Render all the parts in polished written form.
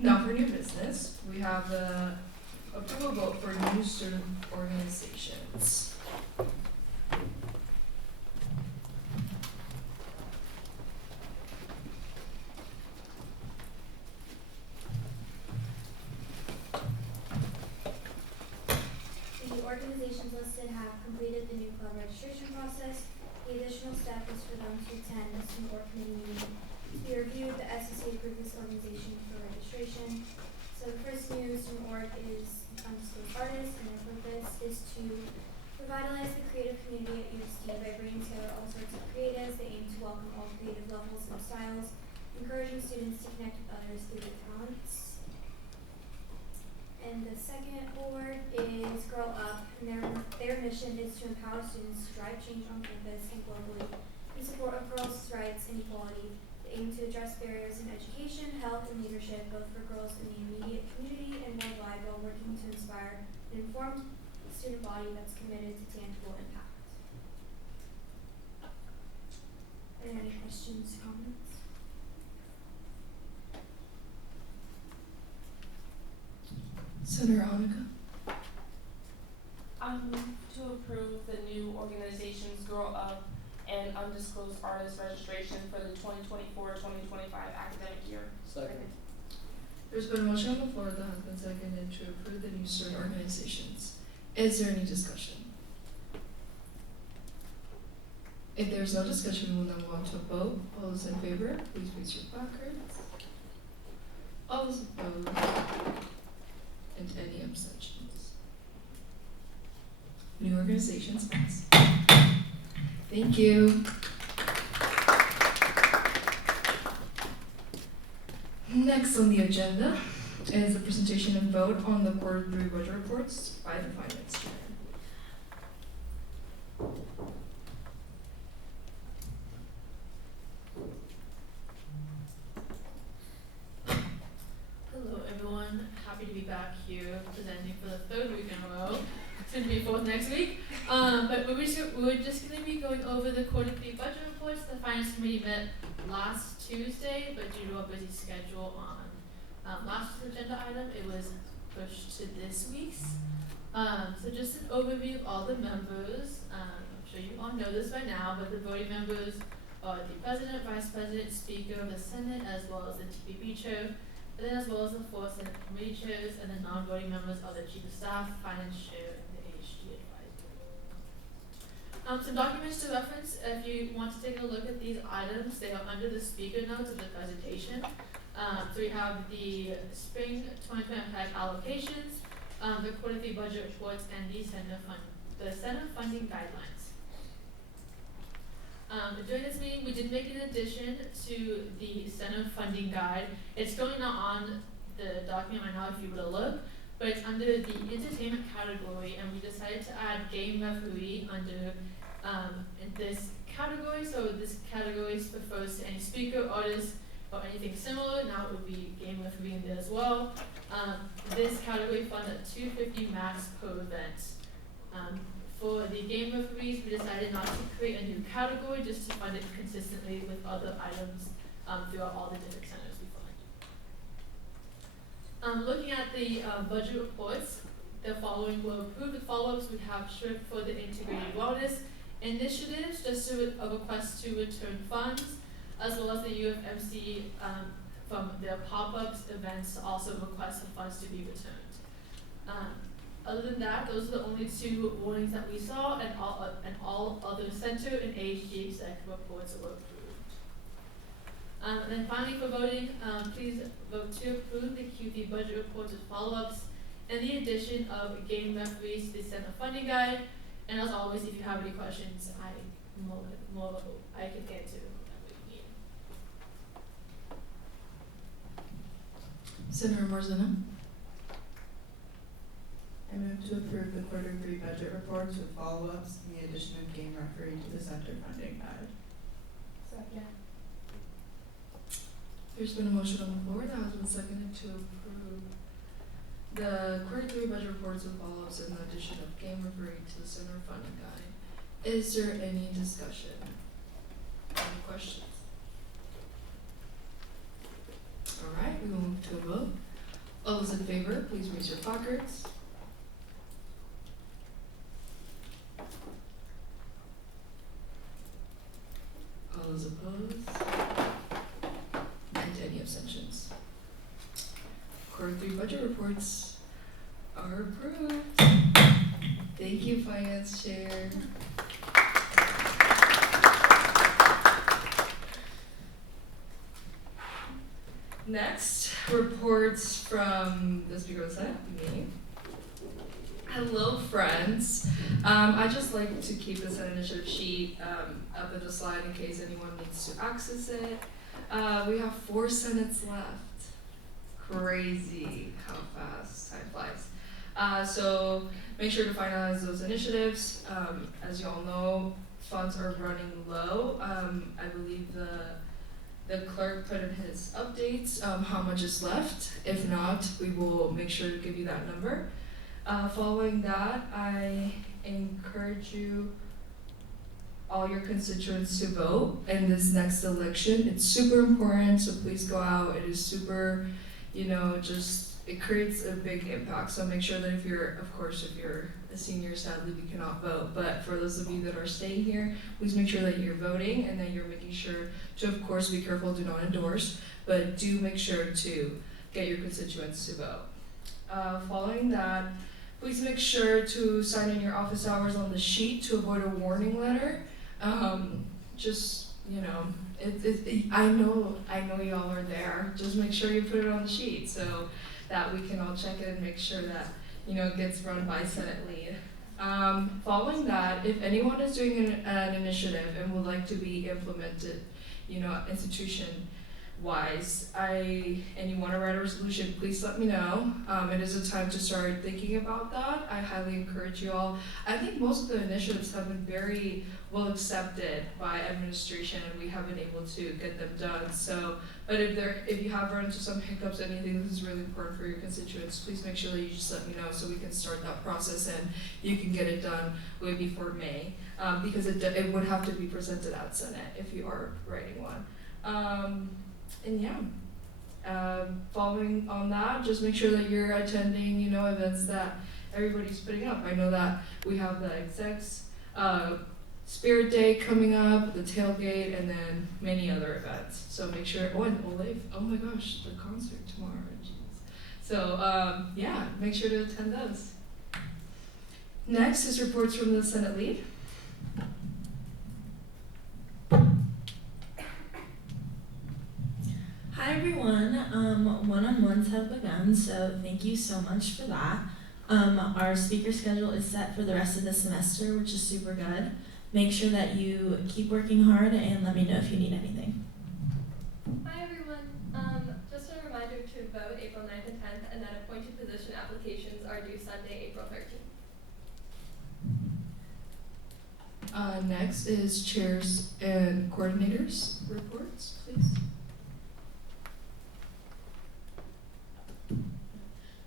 Now for new business, we have the approval vote for new student organizations. The organizations listed have completed the new club registration process. The additional step is for them to attend a student org committee meeting to be reviewed. The SEC approved this organization for registration. So the first new student org is Undisclosed Artists, and their purpose is to revitalize the creative community at USD by bringing together all sorts of creatives. They aim to welcome all creative levels and styles, encouraging students to connect with others through their talents. And the second board is Grow Up, and their mission is to empower students to drive change on campus and globally in support of girls' rights and equality. They aim to address barriers in education, health, and leadership, both for girls in the immediate community and worldwide, while working to inspire an informed student body that's committed to tangible impact. Are there any questions, comments? Senator Hanukkah. I move to approve the new organizations Grow Up and Undisclosed Artist registration for the 2024-2025 academic year. Second. There's been a motion on the floor that has been seconded to approve the new student organizations. Is there any discussion? If there's no discussion, we will now move on to a vote. All those in favor, please raise your placards. All those opposed, and any abstentions. New organizations passed. Thank you. Next on the agenda is a presentation and vote on the quarter 3 budget reports by the finance chair. Hello everyone, happy to be back here presenting for the third week in a row. It's going to be fourth next week. But we're just going to be going over the quarter 3 budget reports. The finance committee met last Tuesday, but due to a busy schedule on last week's agenda item, it was pushed to this week's. So just an overview of all the members. I'm sure you all know this by now, but the voting members are the president, vice president, speaker of the Senate, as well as the TPP chair, and then as well as the 4 Senate committee chairs, and the non-voting members are the chief of staff, finance chair, and the ASG advisor. Some documents to reference if you want to take a look at these items. They are under the speaker notes of the presentation. So we have the spring 2025 allocations, the quarterly budget reports, and the Senate funding guidelines. During this meeting, we did make an addition to the Senate funding guide. It's going not on the document right now if you were to look, but it's under the entertainment category, and we decided to add game referee under in this category. So this category refers to any speaker, artist, or anything similar. Now it would be game referee in there as well. This category funds at $250 max per event. For the game referees, we decided not to create a new category, just to fund it consistently with other items throughout all the different centers we fund. Looking at the budget reports, the following were approved. The follow-ups we have SHRIP for the integrated wellness initiatives, just a request to return funds, as well as the UFMC from their pop-ups events, also request for funds to be returned. Other than that, those are the only 2 warnings that we saw, and all other center and ASG exec reports were approved. And then finally for voting, please vote to approve the Q3 budget reports with follow-ups and the addition of game referees to the Senate funding guide. And as always, if you have any questions, I can answer whatever you need. Senator Marzano. I move to approve the quarter 3 budget reports with follow-ups and the addition of game referee to the center funding guide. Second. There's been a motion on the floor that has been seconded to approve the quarter 3 budget reports with follow-ups and the addition of game referee to the center funding guide. Is there any discussion? Any questions? Alright, we will move to a vote. those in favor, please raise your placards. All those opposed? And any abstentions? Quarter 3 budget reports are approved. Thank you, Finance Chair. Next, reports from the Speaker of the Senate, me. Hello, friends. I just like to keep the Senate initiative sheet up at the slide in case anyone needs to access it. We have 4 Senates left. Crazy how fast time flies. So make sure to finalize those initiatives. As you all know, funds are running low. I believe the clerk put in his updates how much is left. If not, we will make sure to give you that number. Following that, I encourage you, all your constituents, to vote in this next election. It's super important, so please go out. It is super, it creates a big impact. So make sure that if you're a senior, sadly we cannot vote, but for those of you that are staying here, please make sure that you're voting and that you're making sure to, of course, be careful, do not endorse, but do make sure to get your constituents to vote. Following that, please make sure to sign in your office hours on the sheet to avoid a warning letter. I know y'all are there. Just make sure you put it on the sheet so that we can all check it and make sure that, it gets run by Senate lead. Following that, if anyone is doing an initiative and would like to be implemented, institution-wise, and you want to write a resolution, please let me know. It is a time to start thinking about that. I highly encourage you all. I think most of the initiatives have been very well accepted by administration, and we have been able to get them done. So, but if you have run into some hiccups, anything this is really important for your constituents, please make sure that you just let me know so we can start that process and you can get it done way before May, because it would have to be presented at Senate if you are writing one. Following on that, just make sure that you're attending, events that everybody's putting up. I know that we have the execs, Spirit Day coming up, the tailgate, and then many other events. So make sure, and Olave, oh my gosh, the concert tomorrow, jeez. So make sure to attend those. Next is reports from the Senate lead. Hi everyone, one-on-ones have begun, so thank you so much for that. Our speaker schedule is set for the rest of the semester, which is super good. Make sure that you keep working hard and let me know if you need anything. Hi everyone, just a reminder to vote April 9th and 10th, and that appointed position applications are due Sunday, April 13th. Next is chairs and coordinators reports, please.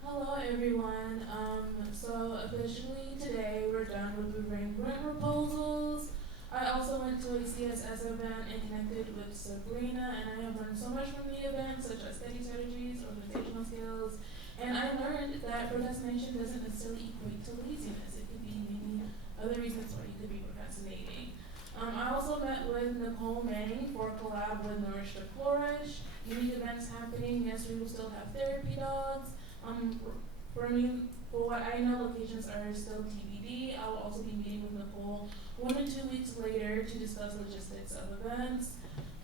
Hello everyone. So officially today we're done with reviewing grant proposals. I also went to a CSS event and connected with Sabrina, and I have learned so much from the event, such as study strategies, organizational skills, and I learned that procrastination doesn't necessarily equate to laziness. It could be many other reasons why you could be procrastinating. I also met with Nicole Manning for a collab with Nourish to Flourish. Unique events happening. Yes, we will still have therapy dogs. For what I know, locations are still TBD. I will also be meeting with Nicole 1 or 2 weeks later to discuss logistics of events.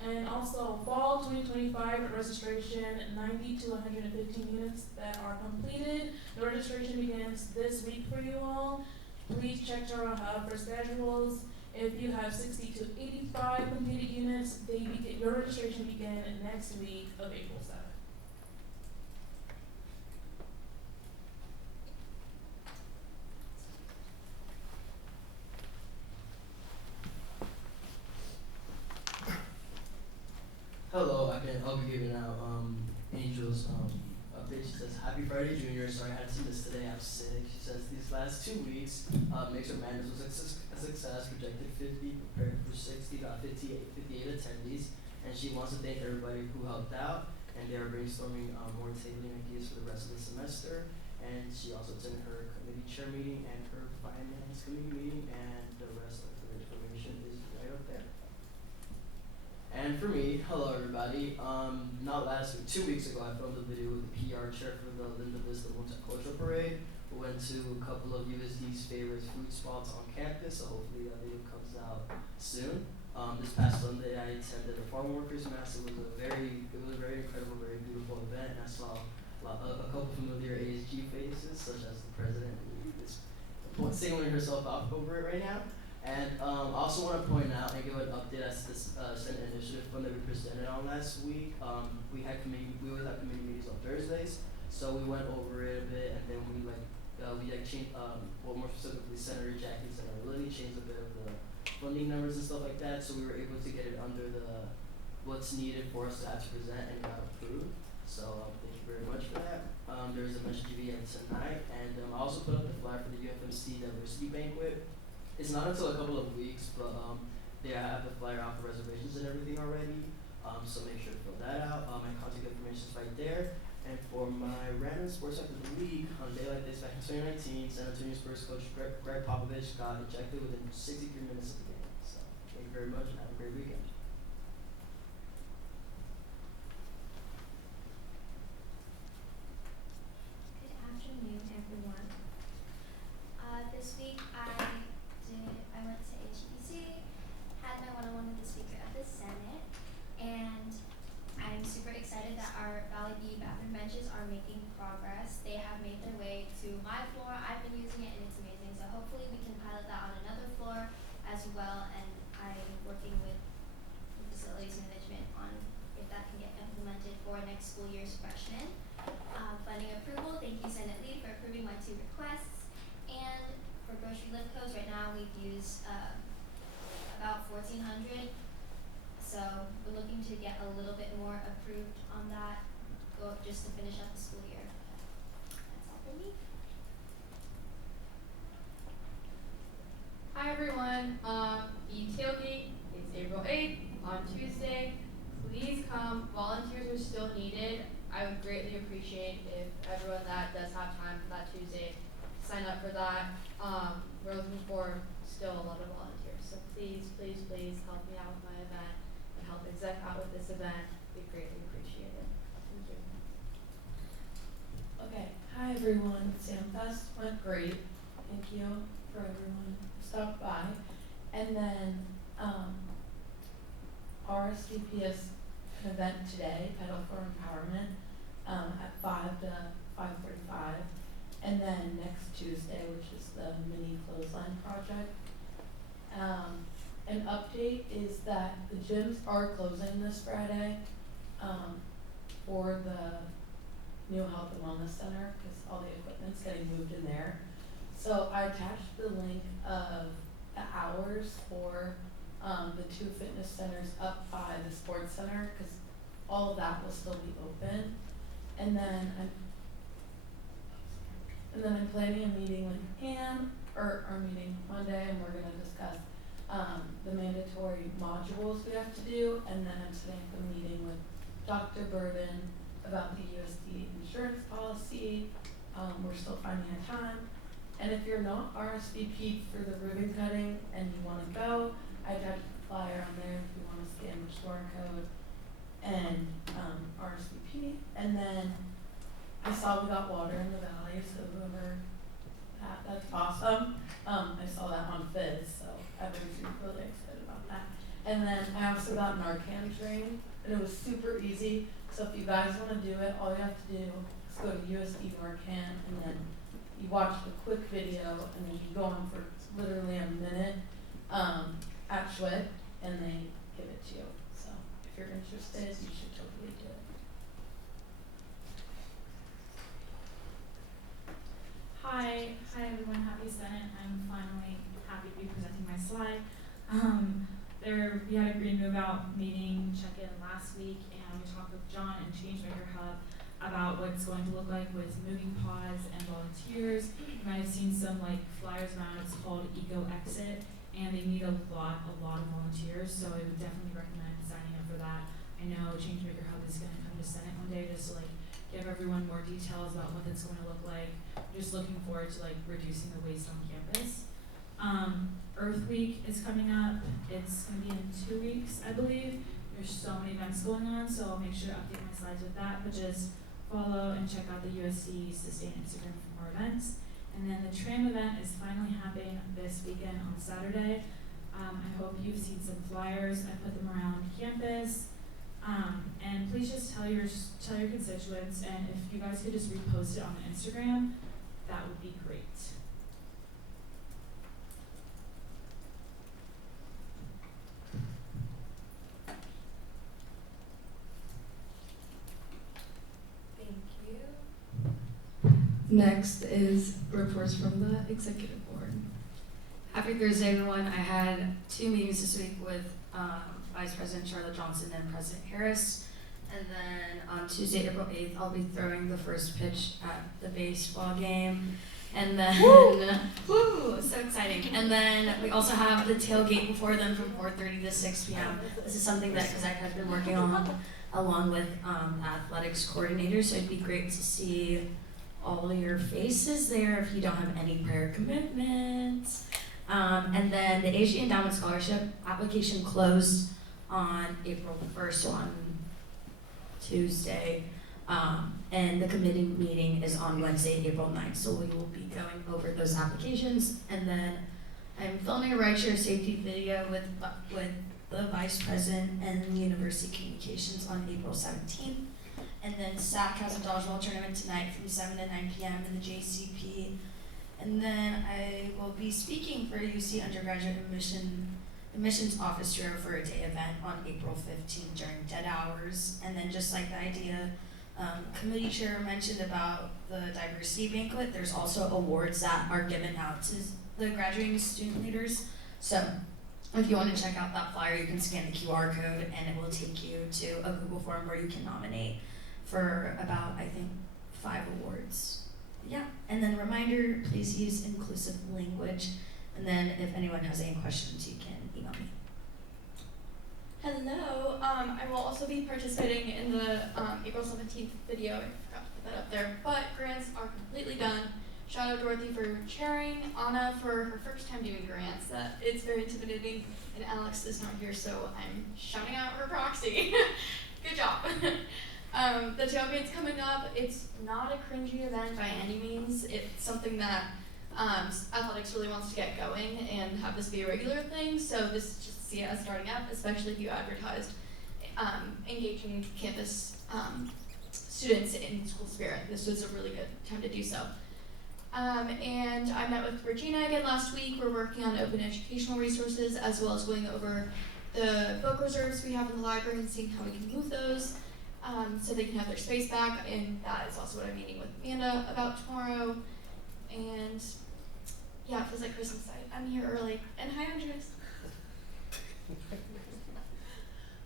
And also, fall 2025 registration, 90 to 115 units that are completed. The registration begins this week for you all. Please check Jara Hub for schedules. If you have 60 to 85 completed units, your registration begins next week of April 7th. Hello, I'll be giving out Angel's update. She says, Happy Friday, Junior. Sorry I had to see this today. I'm sick. She says, these last 2 weeks, Mixer Madness was a success. Projected 50, prepared for 60, got 58 attendees. And she wants to thank everybody who helped out and they are brainstorming more tabling ideas for the rest of the semester. And she also attended her committee chair meeting and her finance committee meeting, and the rest of the information is right up there. And for me, hello everybody. Not last week, 2 weeks ago, I filmed a video with the PR chair for the Linda Vista Multicultural Parade. We went to a couple of USD's favorite food spots on campus, so hopefully that video comes out soon. This past Sunday, I attended the Farm Workers Mass. It was a very incredible, very beautiful event, and I saw a couple familiar ASG faces, such as the president, who is singling herself out over it right now. And I also want to point out and give an update as this Senate initiative fund that we presented on last week. We always have committee meetings on Thursdays, so we went over it a bit, and then we changed, more specifically, Senator Jackie and Senator Lilly changed a bit of the funding numbers and stuff like that, so we were able to get it under what's needed for us to have to present and got approved. So thank you very much for that. There's a message event tonight, and I also put up the flyer for the UFMC Diversity Banquet. It's not until a couple of weeks, but they have the flyer out for reservations and everything already. So make sure to fill that out. My contact information is right there. And for my random sports fact of the week, on a day like this back in 2019, San Antonio Spurs coach Greg Popovich got ejected within 63 minutes of the game. So thank you very much and have a great weekend. Good afternoon, everyone. This week I went to HEC, had my one-on-one with the Speaker of the Senate, and I'm super excited that our Valley View bathroom benches are making progress. They have made their way to my floor. I've been using it and it's amazing. So hopefully we can pilot that on another floor as well, and I'm working with facilities management on if that can get implemented for next school year's freshmen. Funding approval, thank you Senate Lead for approving my 2 requests. And for grocery lift codes, right now we've used about 1,400. So we're looking to get a little bit more approved on that, just to finish up the school year. That's all for me. Hi everyone, the tailgate is April 8th on Tuesday. Please come, volunteers are still needed. I would greatly appreciate if everyone that does have time for that Tuesday sign up for that. We're looking for still a lot of volunteers, so please help me out with my event and help exec out with this event. We greatly appreciate it. Thank you. Okay, hi everyone, Samfest went great. Thank you for everyone who stopped by. And then RSVP is an event today, Pedal for Empowerment, at 5 to 5:45. And then next Tuesday, which is the mini clothesline project. An update is that the gyms are closing this Friday for the new health and wellness center because all the equipment's getting moved in there. So I attached the link of the hours for the 2 fitness centers up by the sports center because all of that will still be open. And then I'm planning a meeting with Pam, or our meeting Monday, and we're gonna discuss the mandatory modules we have to do, and then I'm setting up a meeting with Dr. Burden about the USD insurance policy. We're still finding a time. And if you're not RSVP'd for the ribbon cutting and you wanna go, I attached a flyer on there if you wanna scan the QR code and RSVP. And then I saw we got water in the valley, so whoever, that's awesome. I saw that on Fizz, so I was really excited about that. And then I also got Narcan trained, and it was super easy. So if you guys want to do it, all you have to do is go to USD Narcan, and then you watch the quick video, and then you go on for literally a minute at Schwick, and they give it to you. So if you're interested, you should totally do it. Hi everyone, happy Senate. I'm finally happy to be presenting my slide. We had a green move out meeting check-in last week, and we talked with John and Changemaker Hub about what it's going to look like with moving pods and volunteers. You might have seen some flyers around. It's called Eco Exit, and they need a lot of volunteers. So I would definitely recommend signing up for that. I know Changemaker Hub is going to come to Senate one day just to like give everyone more details about what that's going to look like. We're just looking forward to like reducing the waste on campus. Earth Week is coming up. It's going to be in 2 weeks, I believe. There's so many events going on, so I'll make sure to update my slides with that, but just follow and check out the USC Sustain Instagram for more events. And then the tram event is finally happening this weekend on Saturday. I hope you've seen some flyers. I put them around campus. And please just tell your constituents, and if you guys could just repost it on Instagram, that would be great. Thank you. Next is reports from the executive board. Happy Thursday, everyone. I had 2 meetings this week with Vice President Charlotte Johnson and President Harris. And then on Tuesday, April 8th, I'll be throwing the first pitch at the baseball game. And then, woo, so exciting. And then we also have the tailgate before then from 4:30 to 6 p.m. This is something that Kazak has been working on along with athletics coordinators. So it'd be great to see all your faces there if you don't have any prior commitments. And then the ASG Endowment Scholarship application closed on April 1st, so on Tuesday. And the committee meeting is on Wednesday, April 9th. So we will be going over those applications. And then I'm filming a rideshare safety video with the Vice President and University Communications on April 17th. And then SAC has a dodgeball tournament tonight from 7 to 9 p.m. in the JCP. And then I will be speaking for UC undergraduate admissions office bureau for a day event on April 15th during dead hours. And then just like the idea committee chair mentioned about the diversity banquet, there's also awards that are given out to the graduating student leaders. So if you want to check out that flyer, you can scan the QR code and it will take you to a Google form where you can nominate for about, I think, 5 awards. Yeah, and then reminder, please use inclusive language. And then if anyone has any questions, you can email me. Hello, I will also be participating in the April 17th video. I forgot to put that up there. But grants are completely done. Shout out Dorothy for chairing, Anna for her first time doing grants. It's very intimidating, and Alex is not here, so I'm shouting out her proxy. Good job. The tailgate's coming up. It's not a cringy event by any means. It's something that athletics really wants to get going and have this be a regular thing. So this is just see it as starting up, especially if you advertised engaging campus students in school spirit. This was a really good time to do so. And I met with Regina again last week. We're working on open educational resources as well as going over the book reserves we have in the library and seeing how we can move those so they can have their space back. And that is also what I'm meeting with Amanda about tomorrow. And yeah, it feels like Christmas night. I'm here early. And hi, Andres.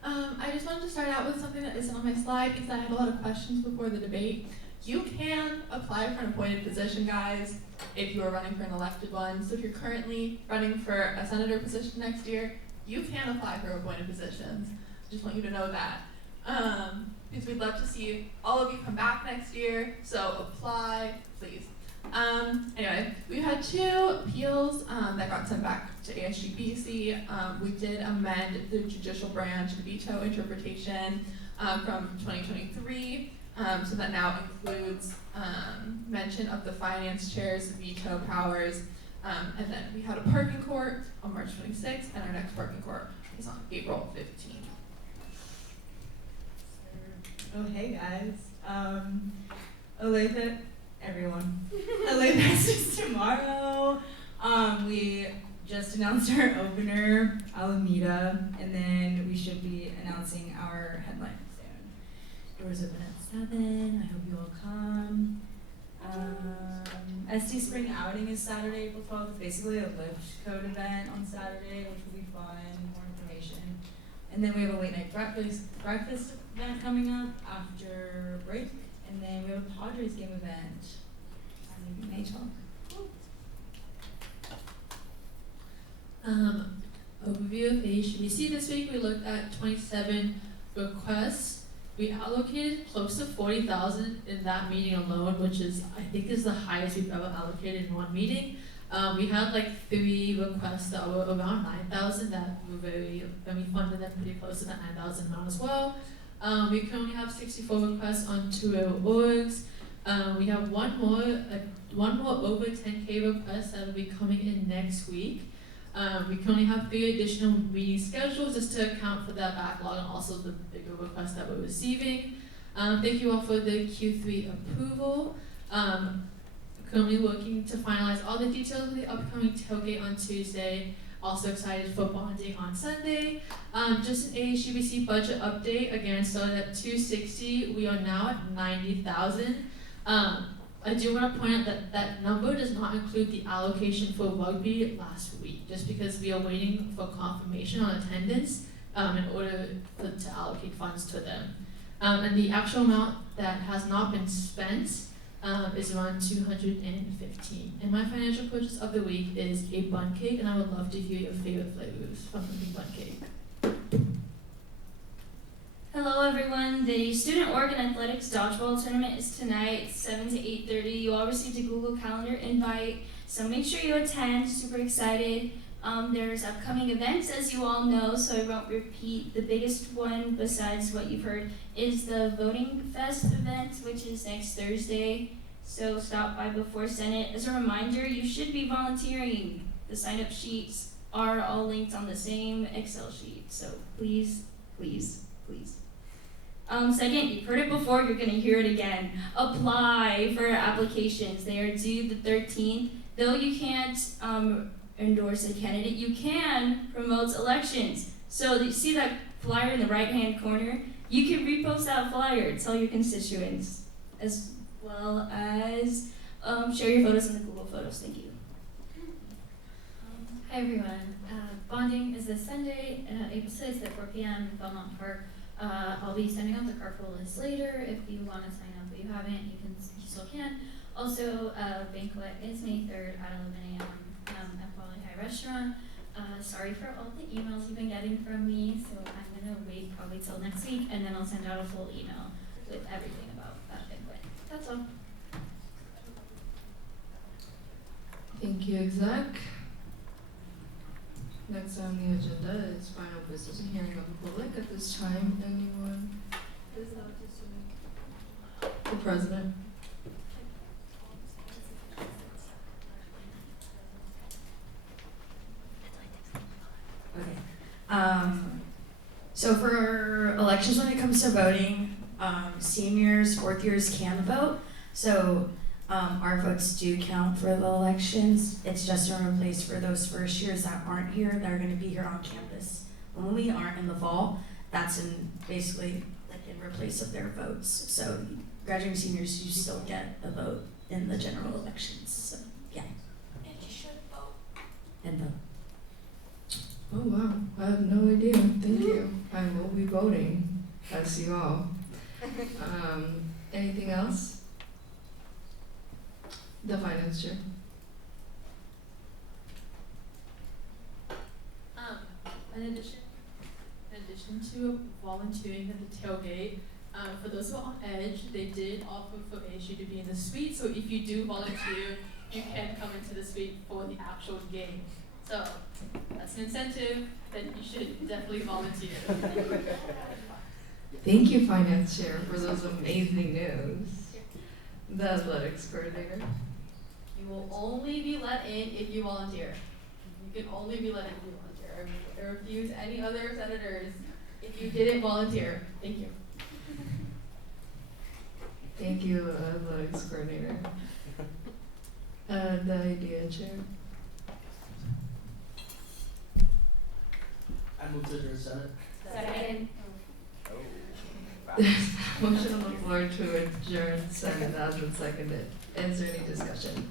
I just wanted to start out with something that isn't on my slide because I had a lot of questions before the debate. You can apply for an appointed position, guys, if you are running for an elected one. So if you're currently running for a senator position next year, you can apply for appointed positions. Just want you to know that. Because we'd love to see all of you come back next year, so apply, please. Anyway, we've had 2 appeals that got sent back to ASG BC. We did amend the judicial branch veto interpretation from 2023, so that now includes mention of the finance chair's veto powers. And then we had a parking court on March 26th, and our next parking court is on April 15th. Oh, hey guys. Olathe, everyone. Olathe is tomorrow. We just announced our opener, Alameda, and then we should be announcing our headliner soon. Doors open at 7. I hope you all come. SD Spring Outing is Saturday, April 12th. It's basically a lift code event on Saturday, which will be fun. More information. And then we have a late night breakfast event coming up after break. And then we have a Padres game event on May 12th. Overview of HBC this week. We looked at 27 requests we allocated close to 40,000 in that meeting alone, which I think is the highest we've ever allocated in one meeting. We had like 3 requests that were around 9,000 that were and we funded them pretty close to that 9,000 amount as well. We currently have 64 requests on 2 orgs. We have one more over 10K request that will be coming in next week. We currently have 3 additional meetings scheduled just to account for that backlog and also the bigger requests that we're receiving. Thank you all for the Q3 approval. Currently working to finalize all the details of the upcoming tailgate on Tuesday. Also excited for bonding on Sunday. Just an ASGBC budget update. Again, started at 260. We are now at 90,000. I do want to point out that that number does not include the allocation for rugby last week, just because we are waiting for confirmation on attendance in order to allocate funds to them. And the actual amount that has not been spent is around 215. And my financial purchase of the week is a bun cake, and I would love to hear your favorite flavors from the bun cake. Hello everyone, the Student Org and Athletics Dodgeball Tournament is tonight, 7 to 8:30. You all received a Google Calendar invite, so make sure you attend, super excited. There's upcoming events as you all know, so I won't repeat. The biggest one besides what you've heard is the Voting Fest event, which is next Thursday. So stop by before Senate. As a reminder, you should be volunteering. The sign-up sheets are all linked on the same Excel sheet, so please, please, please. Second, you've heard it before, you're gonna hear it again. Apply for applications. They are due the 13th. Though you can't endorse a candidate, you can promote elections. So you see that flyer in the right-hand corner? You can repost that flyer, tell your constituents, as well as share your photos in the Google Photos. Thank you. Hi everyone. Bonding is this Sunday, April 6th at 4 p.m. in Belmont Park. I'll be sending out the carpool list later. If you want to sign up but you haven't, you still can. Also, banquet is May 3rd at 11 a.m. At Poly High Restaurant. Sorry for all the emails you've been getting from me, so I'm going to wait probably till next week, and then I'll send out a full email with everything about that banquet. That's all. Thank you, Exec. Next on the agenda is final business and hearing of the public. At this time, anyone? The president. Okay. So for elections, when it comes to voting, seniors, 4th years can vote. So our votes do count for the elections. It's just a replace for those first years that aren't here, that are going to be here on campus when we aren't in the fall. That's in basically like in replace of their votes. So graduating seniors, you still get a vote in the general elections. So yeah. And you should vote. And vote. Oh wow, I have no idea. Thank you. I will be voting. I see you all. Anything else? The finance chair. In addition to volunteering at the tailgate, for those who are on edge, they did offer for ASU to be in the suite. So if you do volunteer, you can come into the suite for the actual game. So that's an incentive that you should definitely volunteer. Thank you, finance chair, for those amazing news. The athletics coordinator. You will only be let in if you volunteer. You can only be let in if you volunteer. I refuse any other senators if you didn't volunteer. Thank you. Thank you, athletics coordinator. The idea chair. I move to adjourn Senate. Second. Motion on the floor to adjourn Senate has been seconded. Is there any discussion?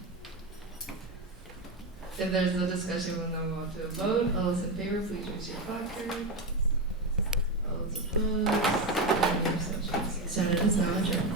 If there's no discussion, we'll now move on to a vote. All those in favor, please raise your placard. All those opposed, any abstentions? Senate is now adjourned.